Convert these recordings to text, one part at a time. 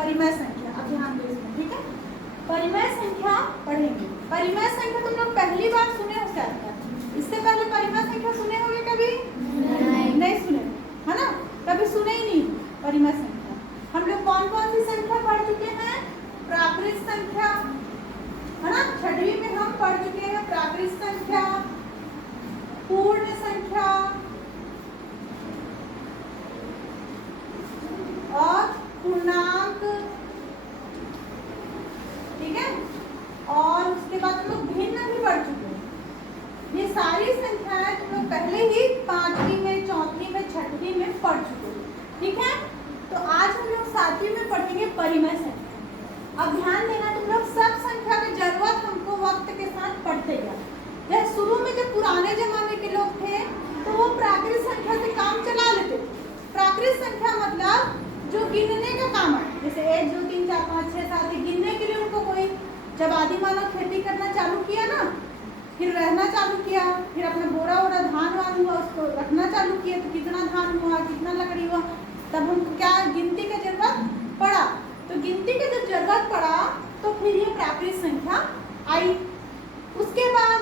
परिमेय संख्या। अब ध्यान दो इसमें, ठीक है। परिमेय संख्या पढ़ेंगे। परिमेय संख्या तुम लोग पहली बार सुने हो शायद, इससे पहले परिमेय संख्या सुने होंगे कभी? नहीं सुने, है ना? कभी सुने ही नहीं परिमेय संख्या। हम लोग कौन कौन सी संख्या पढ़ चुके हैं? प्राकृत संख्या, है ना? छठवीं में हम पढ़ चुके हैं प्राकृत संख्या, पूर्ण संख्या और पूर्णांक, ठीक है। और उसके बाद हम लोग भिन्न भी पढ़ चुके हैं। ये सारी संख्याएं तुम लोग पहले ही 5वीं में, 4वीं में, 6वीं में पढ़ चुके हो, ठीक है। तो आज हम लोग 7वीं में पढ़ेंगे परिमेय संख्या। अब ध्यान देना, तुम लोग सब संख्या की जरूरत हमको वक्त के साथ पढ़ते गया। जब शुरू में जब पुराने जमाने के लोग थे तो वो प्राकृत संख्या से काम चला लेते थे। प्राकृत संख्या मतलब जो गिनने का काम है, जैसे 1 2 3 4 5 6 7 गिनने के लिए उनको कोई, जब आदि मानव खेती करना चालू किया ना, फिर रहना चालू किया, फिर अपना बोरा वोरा धान वान हुआ उसको रखना चालू किया, तो कितना धान हुआ, कितना लकड़ी हुआ, तब हमको क्या गिनती का जरूरत पड़ा। तो गिनती का जब जरूरत पड़ा तो फिर ये प्राकृत संख्या आई। उसके बाद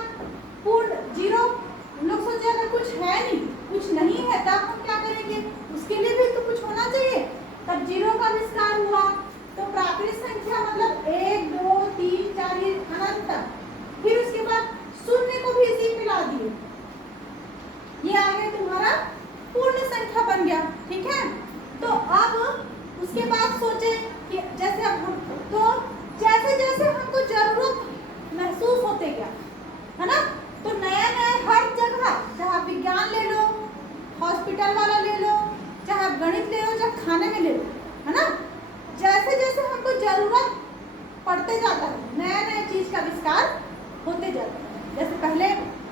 पूर्ण जीरो, लोग सोचे अगर कुछ है नहीं, कुछ नहीं है, तब हम क्या करेंगे? उसके लिए भी तो कुछ होना चाहिए, तब जीरो का आविष्कार हुआ। तो प्राकृत संख्या मतलब 1 2 3 4 ये अनंत तक। फिर उसके बाद शून्य को भी इसी में ला दिए, ये आ गया तुम्हारा पूर्ण संख्या बन गया, ठीक है। तो अब उसके बाद सोचे कि जैसे अब हम, तो जैसे जैसे हमको जरूरत महसूस होते गया, है ना, तो नया नया हर जगह, चाहे आप विज्ञान ले लो, हॉस्पिटल वाला ले लो, चाहे आप गणित ले लो, चाहे खाने में ले लो, है ना, जैसे जैसे हमको जरूरत पड़ते जाता है नया नया चीज का आविष्कार होते जाता है। जैसे पहले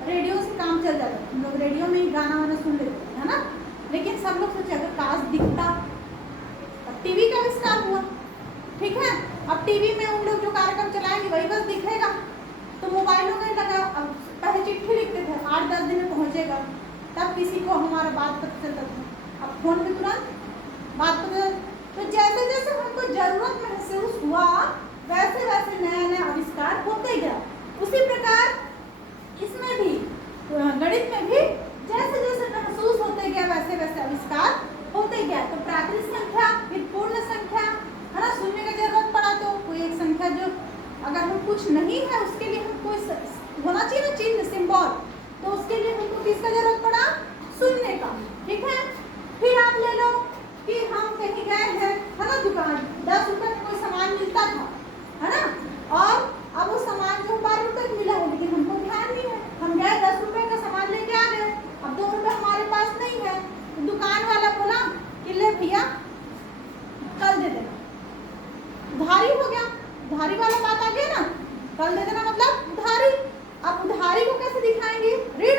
रेडियो से काम चल जाता है, हम लोग रेडियो में ही गाना वाना सुन लेते हैं, है ना, लेकिन सब लोग सोचे अगर काश दिखता। अब टीवी का आविष्कार हुआ, ठीक है। अब टीवी में उन लोग जो कार्यक्रम चलाएंगे वही बस दिखेगा। तो मोबाइलों में लगा, अब पहले चिट्ठी लिखते थे, 8-10 दिन में पहुंचेगा, तब किसी को हमारा बात पता चलता था। अब फोन पे तुरंत बात पता। तो जैसे जैसे हमको जरूरत महसूस हुआ वैसे वैसे नया नया आविष्कार होते गया। उसी प्रकार इसमें भी, गणित में भी जैसे जैसे महसूस होते गया वैसे वैसे आविष्कार होते गया। तो प्राकृत संख्या, फिर पूर्ण संख्या, है ना, शून्य का जरूरत पड़ा तो कोई एक संख्या जो अगर हम कुछ नहीं है उसके लिए हमको होना चाहिए ना चिन्ह, सिंबल, तो उसके लिए हमको किसका जरूरत पड़ा? शून्य का, ठीक है। फिर आप ले लो कि हम कहीं गए हैं, है ना, दुकान, 10 रुपए में कोई सामान मिलता था, है ना, और अब वो सामान जो 12 रुपए मिला है, लेकिन हमको ध्यान नहीं है, हम गए 10 रुपए का सामान लेके आ गए, अब 2 रुपए हमारे पास नहीं है, तो दुकान वाला बोला कि ले भैया कल दे देना। उधारी हो गया, उधारी वाला बात आ गया ना, कल दे देना मतलब उधारी। अब उधारी को कैसे दिखाएंगे? ऋण।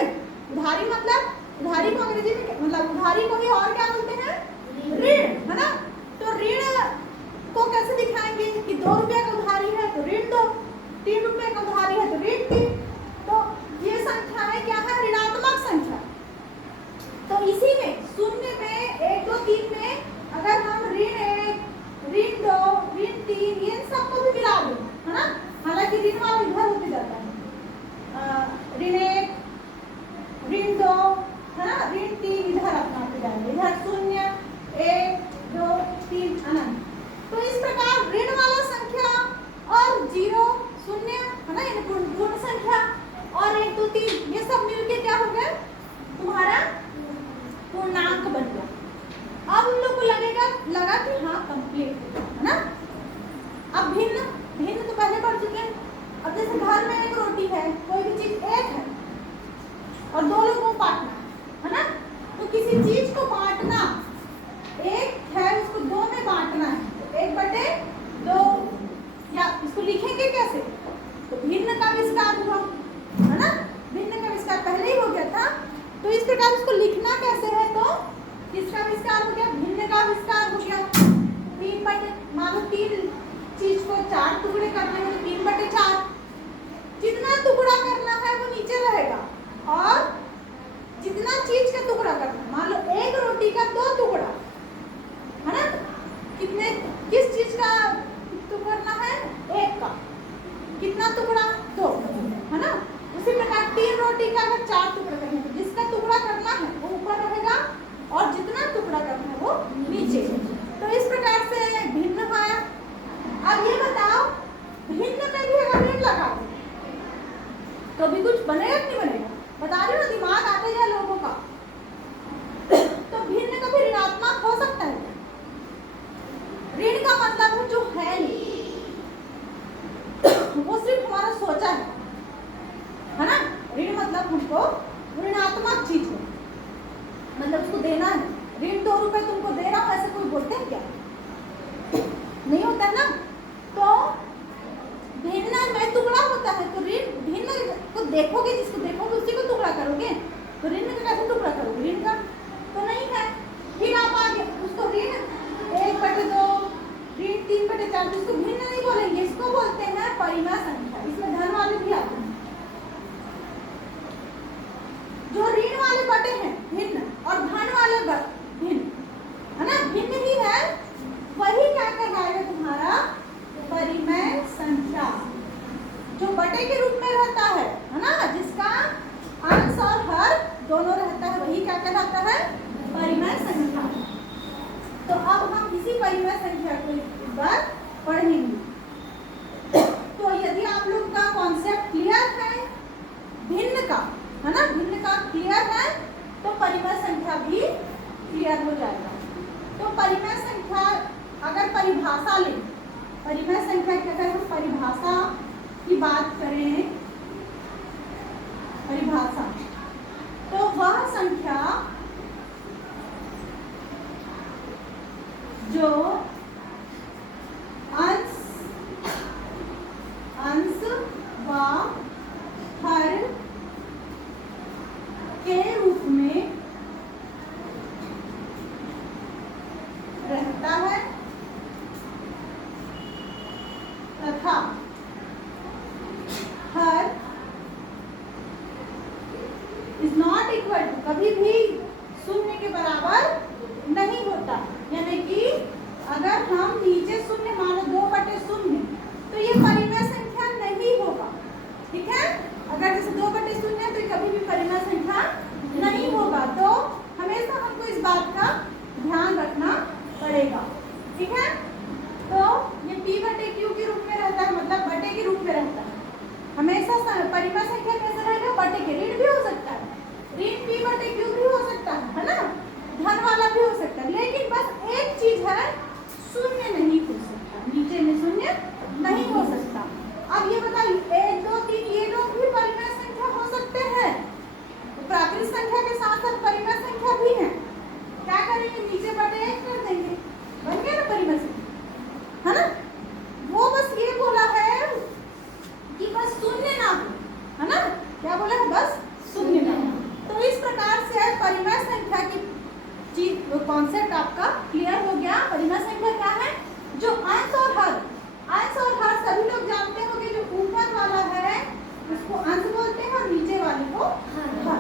उधारी मतलब, उधारी को अंग्रेजी में मतलब उधारी को ही और क्या बोलते हैं? ऋण, है ना। तो ऋण को कैसे दिखाएंगे कि 2 रुपया का उधारी है तो ऋण 2, 3 रुपये का उधारी है तो ऋण 3। तो ये संख्याएं क्या है? ऋणात्मक संख्या। तो इसी में शून्य में 1 2 3 में अगर हम ऋण 1, ऋण 2, ऋण 3 इन सबको भी मिला दें, है ना, हालांकि ऋण वाला इधर होते जाता है, ऋण 1, ऋण 2, है ना, ऋण 3 इधर अपना पे जाएंगे, इधर 0 1 2 3 अनंत। तो इस प्रकार ऋण वाला संख्या और 0 0, है ना, ये पूर्ण संख्या और 1 2 3 ये सब मिलके क्या हो गया? तुम्हारा पूर्णांक बन गया। अब उन लोग को लगा कि हाँ कंप्लीट है ना। अब भिन्न, भिन्न तो पहले पढ़ चुके हैं। अब जैसे घर में एक रोटी है, कोई भी चीज एक है और 2 लोगों को बांटना, है ना, तो किसी चीज को बांटना, एक है उसको 2 में बांटना है, तो 1/2, या इसको लिखेंगे कैसे? तो भिन्न का आविष्कार हुआ, है ना, भिन्न का आविष्कार पहले ही हो गया था। तो इस प्रकार उसको लिखना कैसे है? तो किसका आविष्कार हो गया? भिन्न का आविष्कार हो गया। 3/, मान लो 3 चीज को 4 टुकड़े करने हैं तो 3/4, जितना टुकड़ा करना है वो नीचे रहेगा, और जितना चीज का टुकड़ा करना, मान लो एक रोटी का 2 टुकड़ा, है ना, कितने, किस चीज का मतलब हमको ऋणात्मक चीज हो, मतलब उसको देना है। ऋण 2 रुपए तुमको दे रहा हूँ, ऐसे कोई बोलते हैं क्या? नहीं होता है ना। तो भिन्न में टुकड़ा होता है, तो ऋण भिन्न को देखोगे, जिसको देखोगे उसी को टुकड़ा करोगे, तो ऋण का कैसे टुकड़ा करोगे? ऋण का तो नहीं है। फिर आप आगे उसको ऋण 1/2, ऋण 3/4, इसको भिन्न नहीं बोलेंगे, इसको बोलते हैं परिमेय संख्या। इसमें धन वाले भी आते हैं। जो ऋण वाले बटे हैं भिन्न और धन वाले भिन्न, है ना, भिन्न ही है, वही क्या कहलाएगा तुम्हारा? परिमेय संख्या। जो बटे के रूप में रहता है ना, जिसका अंश और हर दोनों रहता है, वही क्या कहलाता है? परिमेय संख्या। तो अब हम इसी परिमेय संख्या को इस बार पढ़ेंगे। तो यदि आप लोग का कॉन्सेप्ट क्लियर है भिन्न का, है ना, भिन्न का क्लियर है, तो परिमेय संख्या भी क्लियर हो जाएगा। तो परिमेय संख्या अगर परिभाषा लें, परिमेय संख्या की अगर हम परिभाषा की बात करें, परिभाषा, तो वह संख्या जो अंश व हर के रूप में रहता है तथा हर इज नॉट इक्वल टू, कभी भी शून्य के बराबर नहीं होता। यानी कि अगर हम नीचे शून्य मानो 2/0, तो ये परिमेय संख्या नहीं होगा। ठीक है, अगर जैसे 2/0 है तो कभी भी परिमेय संख्या नहीं होगा। तो हमेशा हमको इस बात का ध्यान रखना पड़ेगा। ठीक है, तो ये p/q के रूप में रहता है, मतलब बटे के रूप में रहता है हमेशा। परिमेय संख्या कैसे रहेगा? बटे के। ऋण भी हो सकता है, ऋण p/q भी हो सकता है ना, धन वाला भी हो सकता है, लेकिन बस एक चीज है, शून्य नहीं हो सकता, नीचे में शून्य नहीं हो सकता। अब ये बताइए 1, 2, 3 ये लोग भी परिमेय संख्या हो सकते हैं, तो प्राकृतिक संख्या के साथ साथ परिमेय संख्या भी है। क्या करेंगे? नीचे बटे 1 कर देंगे, बन गया ना परिमेय संख्या, है ना। वो बस ये बोला है कि बस शून्य ना हो, है ना, क्या बोला है? बस शून्य ना हो। तो इस प्रकार से परिमेय संख्या की चीज कॉन्सेप्ट आपका क्लियर हो गया। परिमेय संख्या क्या है? जो अंश और हर, अंश और हर सभी लोग जानते होंगे, जो ऊपर वाला है उसको अंश बोलते हैं और नीचे वाले को हर।